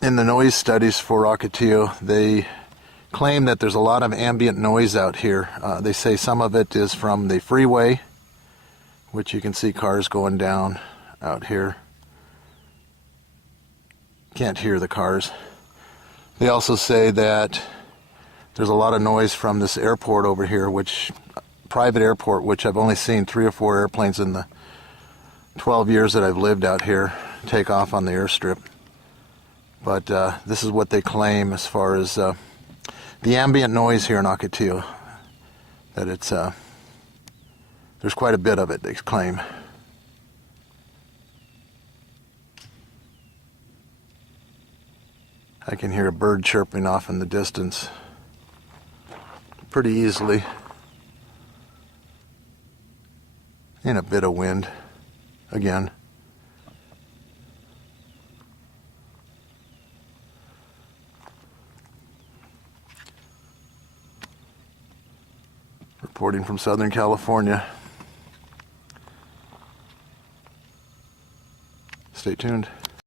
in the noise studies for Ocotillo, they claim that there's a lot of ambient noise out here. They say some of it is from the freeway, which you can see cars going down out here. Can't hear the cars. They also say that there's a lot of noise from this airport over here, which private airport, which I've only seen 3 or 4 airplanes in the 12 years that I've lived out here take off on the airstrip. But this is what they claim as far as the ambient noise here in Ocotillo, that it's there's quite a bit of it, they claim. I can hear a bird chirping off in the distance pretty easily, and a bit of wind again. Reporting from Southern California. Stay tuned.